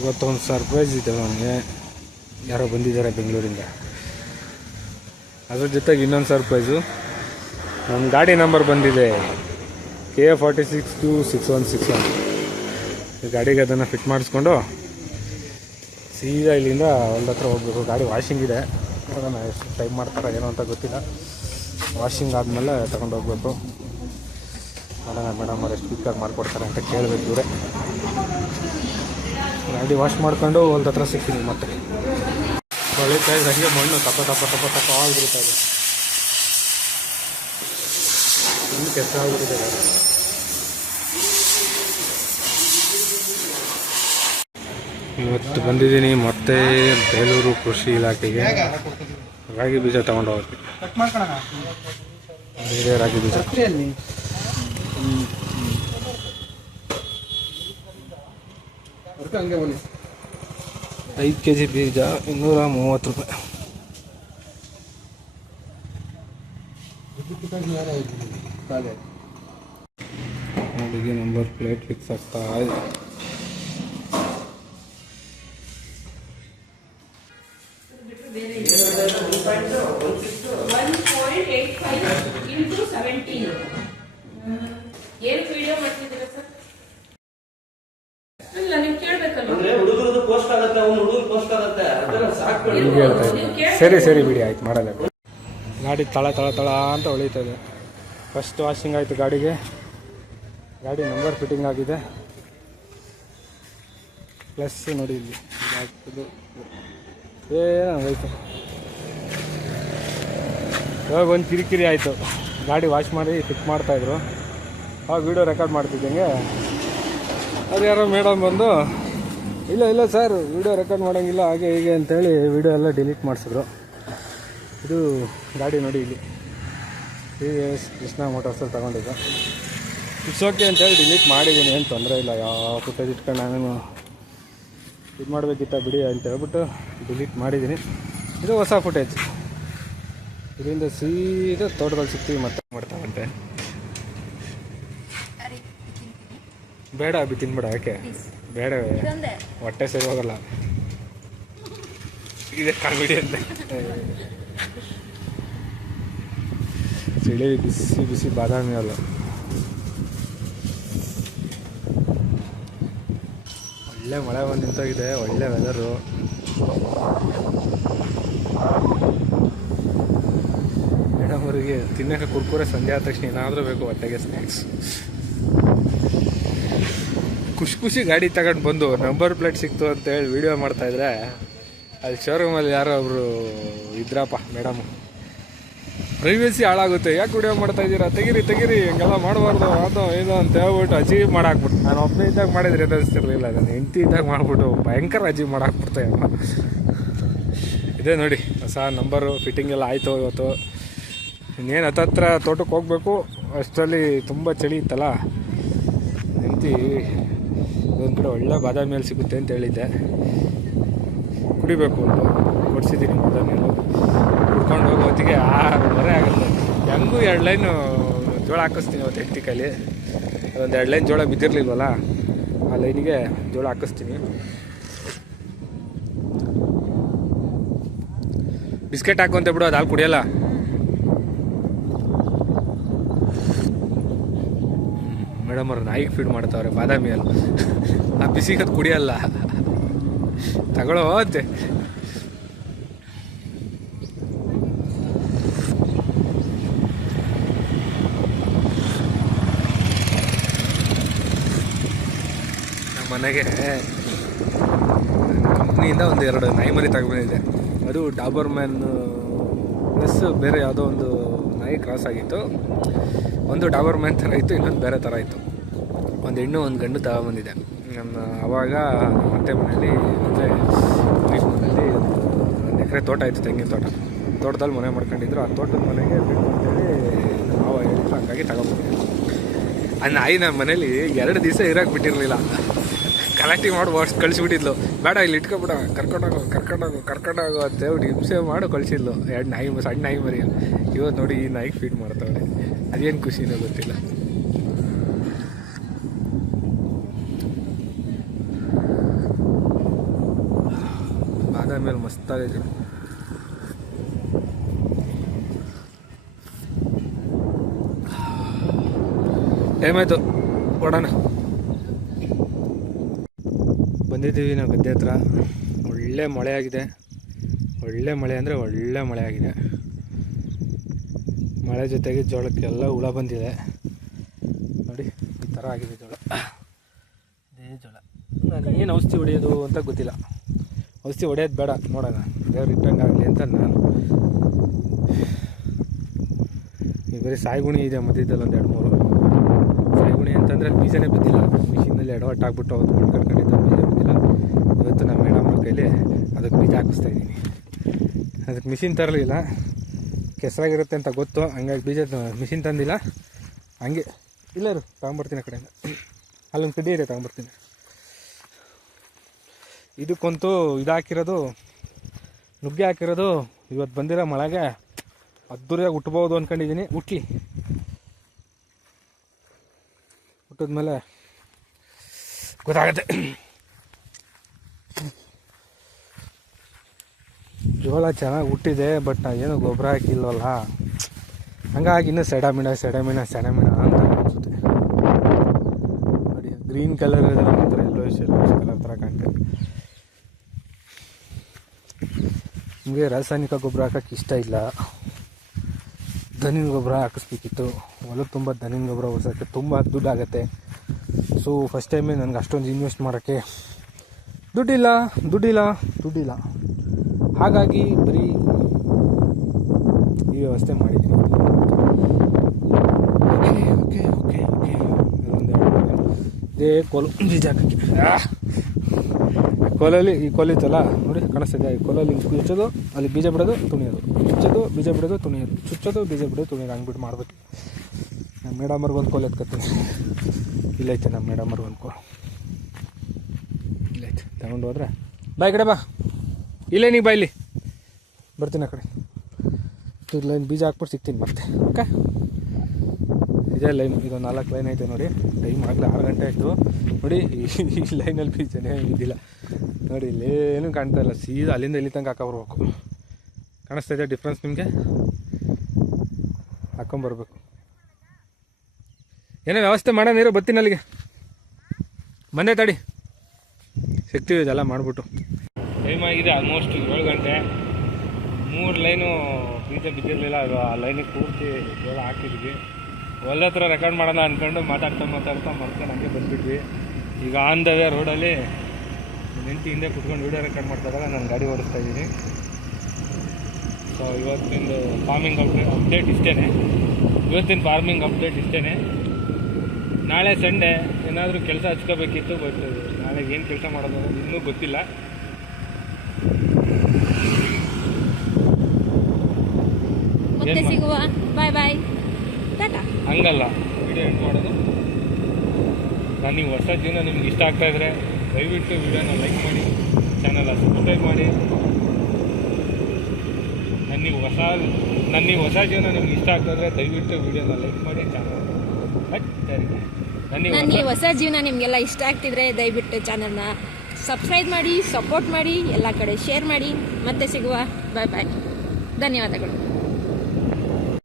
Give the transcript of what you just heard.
ಇವತ್ತೊಂದು ಸರ್ಪ್ರೈಸ್ ಇದೆ ನನಗೆ. ಯಾರೋ ಬಂದಿದ್ದಾರೆ ಬೆಂಗಳೂರಿಂದ. ಅದ್ರ ಜೊತೆಗೆ ಇನ್ನೊಂದು ಸರ್ಪ್ರೈಸು, ನಮ್ಮ ಗಾಡಿ ನಂಬರ್ ಬಂದಿದೆ KA462661. ಈ ಗಾಡಿಗೆ ಅದನ್ನು ಫಿಟ್ ಮಾಡಿಸ್ಕೊಂಡು ಸೀದಾ ಇಲ್ಲಿಂದ ಹೊಲ್ದ ಹತ್ರ ಹೋಗ್ಬೇಕು. ಗಾಡಿ ವಾಷಿಂಗ್ ಇದೆ, ಅದನ್ನು ಎಷ್ಟು ಟೈಮ್ ಮಾಡ್ತಾರೆ ಏನೋ ಅಂತ ಗೊತ್ತಿಲ್ಲ. ವಾಷಿಂಗ್ ಆದಮೇಲೆ ತಗೊಂಡು ಹೋಗ್ಬೇಕು. ನೋಡೋಣ ಮೇಡಮ್ ಅವ್ರು ಎಷ್ಟು ಪಿಕಪ್ ಮಾಡಿಕೊಡ್ತಾರೆ ಅಂತ ಕೇಳಬೇಕು. ಇವರೇ ಗಾಡಿ ವಾಶ್ ಮಾಡ್ಕೊಂಡು ಹೊಲ್ದ ಹತ್ರ ಸಿಗ್ತೀನಿ. ಮತ್ತೆ ಹೊಳಿತಾ ಇದೆ ಹಂಗೆ ಮಣ್ಣು ತಪ್ಪ ಆಗಿಬಿಡ್ತಾ ಇದೆ. ಇನ್ನು ಕೆಟ್ಟ ಆಗಿಬಿಟ್ಟಿದೆ ಗಾಡಿ. ಇವತ್ತು ಬಂದಿದ್ದೀನಿ ಮತ್ತೆ ಬೇಲೂರು ಕೃಷಿ ಇಲಾಖೆಗೆ. ರಾಗಿ ಬೀಜ ತಗೊಂಡು ಹೋಗ್ತೀನಿ. ಇದೇ ರಾಗಿ ಬೀಜ 5 kg ಬೀಜ 230 ರೂಪಾಯಿ. ಗಾಡಿಗೆ ನಂಬರ್ ಪ್ಲೇಟ್ ಫಿಕ್ಸ್ ಆಗ್ತಾ ಇದೆ. ಸರಿ ಬಿಡಿ, ಆಯ್ತು ಮಾಡಲ್ಲ. ಗಾಡಿ ತಳ ಅಂತ ಹೊಳಿತದೆ. ಫಸ್ಟ್ ವಾಷಿಂಗ್ ಆಯಿತು ಗಾಡಿಗೆ. ಗಾಡಿ ನಂಬರ್ ಫಿಟ್ಟಿಂಗ್ ಆಗಿದೆ. ಪ್ಲಸ್ ನೋಡಿ ಇಲ್ಲಿ ಆಗ್ತದೆ ಏನಾಗೋಯ್ತು. ಇವಾಗ ಒಂದು ಕಿರಿಕಿರಿ ಆಯಿತು. ಗಾಡಿ ವಾಶ್ ಮಾಡಿ ಫಿಟ್ ಮಾಡ್ತಾಯಿದ್ರು. ಆವಾಗ ವೀಡಿಯೋ ರೆಕಾರ್ಡ್ ಮಾಡ್ತಿದ್ದಂಗೆ ಅದು ಯಾರೋ ಮೇಡಮ್ ಬಂದು, ಇಲ್ಲ ಸರ್ ವೀಡಿಯೋ ರೆಕಾರ್ಡ್ ಮಾಡೋಂಗಿಲ್ಲ ಹಾಗೆ ಹೀಗೆ ಅಂತೇಳಿ ವೀಡಿಯೋ ಎಲ್ಲ ಡಿಲೀಟ್ ಮಾಡಿಸಿದ್ರು. ಇದು ಗಾಡಿ ನೋಡಿ ಇಲ್ಲಿ TVS ಕೃಷ್ಣ ಮೋಟರ್ಸಲ್ಲಿ ತಗೊಂಡಿದ್ದು. ಇಟ್ಸ್ ಓಕೆ ಅಂತೇಳಿ ಡಿಲೀಟ್ ಮಾಡಿದ್ದೀನಿ, ಏನು ತೊಂದರೆ ಇಲ್ಲ. ಯಾವ ಫುಟೇಜ್ ಇಟ್ಕೊಂಡು ನಾನು ಇದು ಮಾಡಬೇಕಿತ್ತ ಬಿಡಿ ಅಂತ ಹೇಳ್ಬಿಟ್ಟು ಡಿಲೀಟ್ ಮಾಡಿದ್ದೀನಿ. ಇದು ಹೊಸ ಫುಟೇಜ್. ಇದರಿಂದ ಸೀದಾ ತೋಟದಲ್ಲಿ ಸಿಗ್ತೀವಿ. ಮತ್ತೆ ಮಾಡ್ತಾವಂತೆ ಬೇಡ ಅಭಿ ತಿನ್ಬೇಡ. ಯಾಕೆ ಬೇಡವೇ? ಹೊಟ್ಟೆ ಸರಿ ಹೋಗಲ್ಲ. ಇದೆ ಕಾಮಿಡಿ ಅಂತ. ಚಳಿ ಬಿಸಿ ಬಾದಾಮಿ ಅಲ್ಲ. ಒಳ್ಳೆ ಮಳೆ ಬಂದು ನಿಂತೋಗಿದೆ. ಒಳ್ಳೆ ವೆದರು. ಮೇಡಮ್ ಅವರಿಗೆ ತಿನ್ನೋಕೆ ಕುರ್ಕುರೆ ಸಂಜೆ ಆದ ತಕ್ಷಣ ಏನಾದರೂ ಬೇಕು ಹೊಟ್ಟೆಗೆ ಸ್ನ್ಯಾಕ್ಸ್. ಖುಷಿ ಗಾಡಿ ತಗೊಂಡು ಬಂದು ನಂಬರ್ ಪ್ಲೇಟ್ ಸಿಕ್ತು ಅಂತೇಳಿ ವೀಡಿಯೋ ಮಾಡ್ತಾಯಿದ್ರೆ ಅಲ್ಲಿ ಶೋರೂಮಲ್ಲಿ ಯಾರೋ ಒಬ್ಬರು ಇದ್ರಪ್ಪ ಮೇಡಮು. ಪ್ರೈವೇಸಿ ಹಾಳಾಗುತ್ತೆ, ಯಾಕೆ ವಿಡಿಯೋ ಮಾಡ್ತಾಯಿದ್ದೀರಾ, ತೆಗೀರಿ ಹಿಂಗೆಲ್ಲ ಮಾಡಬಾರ್ದು ಅದು ಇದು ಅಂತ ಹೇಳ್ಬಿಟ್ಟು ಅಚೀವ್ ಮಾಡಾಕ್ಬಿಟ್ಟು. ನಾನು ಒಬ್ಬನೇ ಇದ್ದಾಗ ಮಾಡಿದ್ರೆ ಎದುರಿಸ್ತಿರ್ಲಿಲ್ಲ. ನಾನು ಹೆಂಡತಿ ಇದ್ದಾಗ ಮಾಡಿಬಿಟ್ಟು ಭಯಂಕರ ಅಚೀವ್ ಮಾಡಾಕ್ಬಿಡ್ತಾ ಎಲ್ಲ. ಇದೇ ನೋಡಿ ಹೊಸ ನಂಬರು ಫಿಟ್ಟಿಂಗ್ ಎಲ್ಲ ಆಯಿತು ಇವತ್ತು. ಇನ್ನೇನು ಹತ್ತತ್ರ ತೋಟಕ್ಕೆ ಹೋಗ್ಬೇಕು. ಅಷ್ಟರಲ್ಲಿ ತುಂಬ ಚಳಿ ಇತ್ತಲ್ಲ. ಹೆಂಡತಿ ಒಂದು ಕಡೆ ಒಳ್ಳೆ ಬಾದಾಮಿ ಮೇಲೆ ಸಿಗುತ್ತೆ ಅಂತ ಹೇಳಿದ್ದೆ. ಕುಡಿಬೇಕು ಒಂದು ಕೊಡಿಸಿದ್ದೀನಿ ಬಾದಾಮಿಯಲ್ಲೂ. ಕುಡ್ಕೊಂಡು ಹೋಗೋ ಹೊತ್ತಿಗೆ 6:30 ಆಗುತ್ತೆ. ಹೆಂಗೂ 2 ಲೈನು ಜೋಳ ಹಾಕಿಸ್ತೀನಿ ಇವತ್ತು. ಹೆಂಡತಿ ಕೈಲಿ ಒಂದು 2 ಲೈನ್ ಜೋಳ ಬಿದ್ದಿರಲಿಲ್ವಲ್ಲ, ಆ ಲೈನಿಗೆ ಜೋಳ ಹಾಕಿಸ್ತೀನಿ. ಬಿಸ್ಕೆಟ್ ಹಾಕುವಂತೆ ಬಿಡು, ಅದು ಹಾಲು ಕುಡಿಯಲ್ಲ. ಮೇಡಮ್ ಅವ್ರು ನಾಯಿಗೆ ಫೀಡ್ ಮಾಡ್ತಾವ್ರೆ ಬಾದಾಮಿಯಲ್ಲಿ. ಆ ಬಿಸಿಗದು ಕುಡಿಯಲ್ಲ, ತಗೊಳ್ಳೋ ಅಂತೆ. ನಮ್ಮ ಮನೆಗೆ ಕಂಪ್ನಿಯಿಂದ ಒಂದು 2 ನಾಯಿ ಮರಿ ತಗೊಂಡಿದ್ದೆ. ಅದು ಡಾಬರ್ ಮ್ಯಾನ್ ಪ್ಲಸ್ ಬೇರೆ ಯಾವುದೋ ಒಂದು ನಾಯಿ ಕ್ರಾಸ್ ಆಗಿತ್ತು. ಒಂದು ಡಾಬರ್ ಮ್ಯಾನ್ ಥರ ಇತ್ತು, ಇನ್ನೊಂದು ಬೇರೆ ಥರ ಇತ್ತು. ಒಂದು ಹೆಣ್ಣು ಒಂದು ಗಂಡು ತಗೊಂಬಂದಿದ್ದೆ. ನಮ್ಮ ಆವಾಗ ಮತ್ತೆ ಮನೇಲಿ ಅಂದರೆ ಮನೇಲಿ 1 ಎಕರೆ ತೋಟ ಇತ್ತು, ತೆಂಗಿನ ತೋಟದಲ್ಲಿ ಮನೆ ಮಾಡ್ಕೊಂಡಿದ್ರು. ಆ ತೋಟದ ಮನೆಗೆ ಬೇಕು ಅಂತೇಳಿ ಮಾವ ಹೇಳಿದ್ರು, ಹಂಗಾಗಿ ತಗೊಂಬಂದಿದ್ದೆ. ಆ ನಾಯಿ ನಮ್ಮ ಮನೇಲಿ 2 ದಿವಸ ಇರೋಕ್ಕೆ ಬಿಟ್ಟಿರಲಿಲ್ಲ. ಕಲೆಕ್ಟಿಂಗ್ ಮಾಡಿ ಅಷ್ಟು ಕಳಿಸ್ಬಿಟ್ಟಿದ್ಲು. ಬೇಡ ಇಲ್ಲಿ ಇಟ್ಕೊಬಿಡ, ಕರ್ಕೊಂಡೋಗು ಅಂತ ಹೇಳ್ಬಿಟ್ಟು ಹಿಂಸೆ ಮಾಡಿ ಕಳಿಸಿದ್ಲು. 2 ನಾಯಿ ಸಣ್ಣ ನಾಯಿ ಮರಿ. ಇವತ್ತು ನೋಡಿ ಈ ನಾಯಿಗೆ ಫೀಡ್ ಮಾಡ್ತಾವೆ. ಅದೇನು ಖುಷಿನೋ ಗೊತ್ತಿಲ್ಲ. ಮೇಲೆ ಮಸ್ತಾಗೈತೆ. ಟೈಮ್ ಆಯಿತು, ಓಡೋಣ. ಬಂದಿದ್ದೀವಿ ನಾವು ಗದ್ದೆ ಹತ್ರ. ಒಳ್ಳೆ ಮಳೆ ಆಗಿದೆ, ಒಳ್ಳೆ ಮಳೆ ಅಂದರೆ ಒಳ್ಳೆ ಮಳೆ ಆಗಿದೆ. ಮಳೆ ಜೊತೆಗೆ ಜೋಳಕ್ಕೆಲ್ಲ ಹುಳ ಬಂದಿದೆ ನೋಡಿ, ಈ ಥರ ಆಗಿದೆ ಜೋಳ. ಇದೇ ಜೋಳ. ನಾನು ಏನು ಔಷಧಿ ಹೊಡೆಯೋದು ಅಂತ ಗೊತ್ತಿಲ್ಲ. ಔಷಧಿ ಹೊಡೆಯೋದು ಬೇಡ, ನೋಡೋಣ ದೇವ್ರು ಇಟ್ಟಂಗಾಗಲಿ ಅಂತ ನಾನು. ಈಗ ಬರೀ ಸಾಯಿಗುಣಿ ಇದೆ ಮಧ್ಯದಲ್ಲಿ ಒಂದು 2-3 ಸಾಯಿಗುಣಿ ಅಂತಂದರೆ ಬೀಜನೇ ಬಿದ್ದಿಲ್ಲ. ಮಿಷಿನಲ್ಲಿ ಎಡವಟ್ಟು ಆಗ್ಬಿಟ್ಟು ಅವತ್ತು ಮಣ್ಣು ಕಟ್ಕೊಂಡಿದ್ದ ಬೀಜ ಬಿದ್ದಿಲ್ಲ. ಇವತ್ತು ನಮ್ಮ ಮೇಡಮ್ ಕೈಲಿ ಅದಕ್ಕೆ ಬೀಜ ಹಾಕಿಸ್ತಾ ಇದ್ದೀನಿ. ಅದಕ್ಕೆ ಮಿಷಿನ್ ತರಲಿಲ್ಲ, ಕೆಸರಾಗಿರುತ್ತೆ ಅಂತ ಗೊತ್ತು, ಹಂಗಾಗಿ ಬೀಜ ಮಿಷಿನ್ ತಂದಿಲ್ಲ. ಹಂಗೆ ಇಲ್ಲರು ತಗೊಂಬರ್ತೀನಿ ಆ ಕಡೆಯಿಂದ. ಅಲ್ಲೊಂದು ಕಡ್ಡಿ ಇದೆ, ತಗೊಂಬರ್ತೀನಿ. ಇದಕ್ಕಂತೂ ಇದು ಹಾಕಿರೋದು, ನುಗ್ಗೆ ಹಾಕಿರೋದು. ಇವತ್ತು ಬಂದಿರೋ ಮಳೆಗೆ ಅದ್ದೂರಿಯಾಗಿ ಹುಟ್ಬೋದು ಅಂದ್ಕೊಂಡಿದ್ದೀನಿ. ಹುಟ್ಲಿ, ಹುಟ್ಟಿದ್ಮೇಲೆ ಗೊತ್ತಾಗತ್ತೆ. ಜೋಳ ಚೆನ್ನಾಗಿ ಹುಟ್ಟಿದೆ, ಬಟ್ ಏನೋ ಗೊಬ್ಬರ ಹಾಕಿಲ್ವಲ್ಲ, ಹಂಗಾಗಿ ಇನ್ನೂ ಸೆಡಮಿಣ ಅಂತ ಅನಿಸುತ್ತೆ ನೋಡಿ. ಗ್ರೀನ್ ಕಲರ್ ಇದೆಲ್ಲ ಒಂಥರ ಎಲ್ಲೋಯಿಶ್ ಕಲರ್ ಥರ ಕಾಣ್ತದೆ. ನಿಮಗೆ ರಾಸಾಯನಿಕ ಗೊಬ್ಬರ ಹಾಕೋಕ್ಕೆ ಇಷ್ಟ ಇಲ್ಲ, ದನಿನ ಗೊಬ್ಬರ ಹಾಕಿಸ್ಬೇಕಿತ್ತು. ಹೊಲಕ್ಕೆ ತುಂಬ ದನಿನ ಗೊಬ್ಬರ ಉಳಿಸೋಕ್ಕೆ ತುಂಬ ದುಡ್ಡಾಗತ್ತೆ. ಸೊ ಫಸ್ಟ್ ಟೈಮೇ ನನಗೆ ಅಷ್ಟೊಂದು ಇನ್ವೆಸ್ಟ್ ಮಾಡೋಕ್ಕೆ ದುಡ್ಡಿಲ್ಲ. ಹಾಗಾಗಿ ಬರೀ ಈ ವ್ಯವಸ್ಥೆ ಮಾಡಿದ್ದೀನಿ. ಓಕೆ ಇದೇ ಕೋಲು ಬೀಜ ಹಾಕೋಕ್ಕೆ. ಕೋಲಲ್ಲಿ ಈ ಕೋಲಿತ್ತಲ್ಲ ನೋಡಿ, ಕಾಣಿಸ್ತಿದೆ. ಈ ಕೋಲಲ್ಲಿ ಚುಚ್ಚೋದು, ಅಲ್ಲಿ ಬೀಜ ಬಿಡೋದು, ತುಣಿಯೋದು, ಚುಚ್ಚೋದು, ಬೀಜ ಬಿಡೋದು, ತುಣಿಯೋದು, ಚುಚ್ಚೋದು, ಬೀಜ ಬಿಡೋದು, ತುಣಿಯೋದು, ಹಂಗ್ಬಿಟ್ಟು ಮಾಡ್ಬೇಕು. ನಮ್ಮ ಮೇಡಮರ್ಗೆ ಒಂದು ಕೋಲು ಎತ್ಕೊತೀನಿ. ಇಲ್ಲೈತೆ ನಮ್ಮ ಮೇಡಮರ್ಗೆ ಒಂದು ಕೋಲು ಇಲ್ಲೈತೆ. ತಗೊಂಡು ಹೋದ್ರೆ ಬಾಯ್ ಕಡೆ ಬಾ, ಇಲ್ಲೇ ನೀ ಬಾ, ಇಲ್ಲಿ ಬರ್ತೀನಿ ಆ ಕಡೆ. ಲೈನ್ ಬೀಜ ಹಾಕ್ಬಿಟ್ಟು ಸಿಗ್ತೀನಿ ಮತ್ತೆ. ಓಕೆ, ಇದೇ ಲೈನ್, ಇದೊಂದು 4 ಲೈನ್ ಐತೆ ನೋಡಿ. ಟೈಮ್ ಆಗಲೇ 6 ಗಂಟೆ ಆಯಿತು ನೋಡಿ. ಈ ಲೈನಲ್ಲಿ ಬೀಜನೇ ಇದ್ದಿಲ್ಲ ನೋಡಿ, ಇಲ್ಲೇನು ಕಾಣ್ತಾ ಇಲ್ಲ. ಸೀದಾ ಅಲ್ಲಿಂದ ಇಲ್ಲಿ ತನಕ ಹಾಕೊಂಬರ್ಬೇಕು. ಕಾಣಿಸ್ತಾ ಇದೆ ಡಿಫ್ರೆನ್ಸ್ ನಿಮಗೆ? ಹಾಕೊಂಬರ್ಬೇಕು. ಏನೋ ವ್ಯವಸ್ಥೆ ಮಾಡೋಣ, ಬರ್ತೀನಿ ಅಲ್ಲಿಗೆ. ಬಂದೆ ತಡಿ, ಸಿಗ್ತೀವಿ ಇದೆಲ್ಲ ಮಾಡಿಬಿಟ್ಟು. ಟೈಮ್ ಆಗಿದೆ ಆಲ್ಮೋಸ್ಟ್ 7 ಗಂಟೆ. 3 ಲೈನು ಬೀಜ ಬಿದ್ದಿರಲಿಲ್ಲ. ಆ ಲೈನಿಗೆ ಪೂರ್ತಿ ಜೋಳ ಹಾಕಿದ್ವಿ. ಒಳ್ಳೆ ಹತ್ರ ರೆಕಾರ್ಡ್ ಮಾಡೋಣ ಅಂದ್ಕೊಂಡು ಮಾತಾಡ್ತಾ ಮತ್ತೆ ನಮಗೆ ಬಂದುಬಿಟ್ವಿ. ಈಗ ಆನ್ ದ ವೇ ರೋಡಲ್ಲಿ ನಿಂತು ಹಿಂದೆ ಕುತ್ಕೊಂಡು ವೀಡಿಯೋ ರೆಕಾರ್ಡ್ ಮಾಡ್ತಾಯಿದ್ದಾಗ ನಾನು ಗಾಡಿ ಓಡಿಸ್ತಾ ಇದ್ದೀನಿ. ಸೊ ಇವತ್ತಿನ ಫಾರ್ಮಿಂಗ್ ಅಪ್ಡೇಟ್ ಇಷ್ಟೇ. ನಾಳೆ ಸಂಡೇ ಏನಾದರೂ ಕೆಲಸ ಹಚ್ಕೋಬೇಕಿತ್ತು, ಬಟ್ ನಾಳೆಗೆ ಏನು ಕೆಲಸ ಮಾಡೋದು ಅನ್ನೋದು ಇನ್ನೂ ಗೊತ್ತಿಲ್ಲ. ಮತ್ತೆ ಸಿಗುವ. ಬಾಯ್ ಟಾಟಾ. ಹಂಗಲ್ಲ ವಿಡಿಯೋ ಎಂಡ್ ಮಾಡೋದು. ನನಗೆ ಹೊಸ ಜೀವನ ನಿಮ್ಗೆ ಇಷ್ಟ ಆಗ್ತಾಯಿದ್ರೆ ದಯವಿಟ್ಟು ವಿಡಿಯೋನ ಲೈಕ್ ಮಾಡಿ, ಚಾನಲ್ನ ಸಬ್ಸ್ಕ್ರೈಬ್ ಮಾಡಿ. ನನ್ನ ಹೊಸ ಜೀವನ ನಿಮ್ಗೆ ಇಷ್ಟ ಆಗ್ತಾಯಿದ್ರೆ ದಯವಿಟ್ಟು ವಿಡಿಯೋನ ಲೈಕ್ ಮಾಡಿ, ಚಾನಲ್. ನನ್ನ ಹೊಸ ಜೀವನ ನಿಮಗೆಲ್ಲ ಇಷ್ಟ ಆಗ್ತಿದ್ರೆ ದಯವಿಟ್ಟು ಚಾನಲ್ನ ಸಬ್ಸ್ಕ್ರೈಬ್ ಮಾಡಿ, ಸಪೋರ್ಟ್ ಮಾಡಿ, ಎಲ್ಲ ಕಡೆ ಶೇರ್ ಮಾಡಿ. ಮತ್ತೆ ಸಿಗುವ. ಬಾಯ್ ಧನ್ಯವಾದಗಳು.